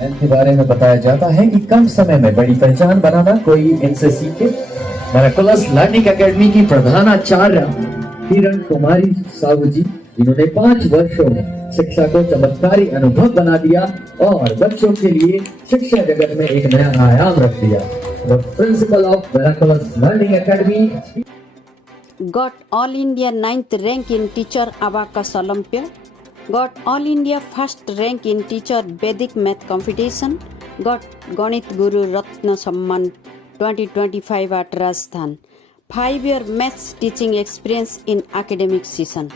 के बारे में बताया जाता है कि कम समय में बड़ी पहचान बनाना कोई इनसे सीखे। मेराकुलस लर्निंग एकेडमी की प्रधानाचार्य किरण कुमारी साहू जी, जिन्होंने 5 वर्षों में शिक्षा को चमत्कारी अनुभव बना दिया और बच्चों के लिए शिक्षा जगत में एक नया आयाम रख दिया। The principal of Miraculous Learning Academy got All India 9th rank in Teacher Abacus Olympiad, got All India 1st rank in Teacher Vedic Math Competition, got Ganit Guru Ratna Samman 2025 at Rajasthan, 5-year maths teaching experience in academic season.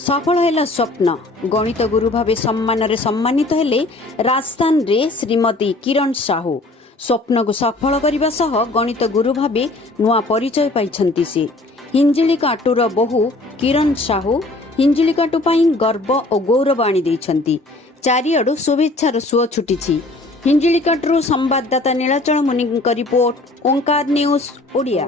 सफल है स्वप्न। गणित गुरु भावे सम्मान रे सम्मानित हेले राजस्थान रे श्रीमती किरण साहू। स्वप्न को सफल करने सह गणित गुरु भावे नुआ परिचय पाइछंती से। हिंजिलिकाटूर बहु किरण साहू हिंजिलिकाटू पाई गर्व और गौरव आनी देइछंती। चारिआडू शुभेच्छार सुଅ छुटिछि। हिंजिलिकाटूर संवाददाता नीलाचल मुनि रिपोर्ट, ओंकार न्यूज ओडिया।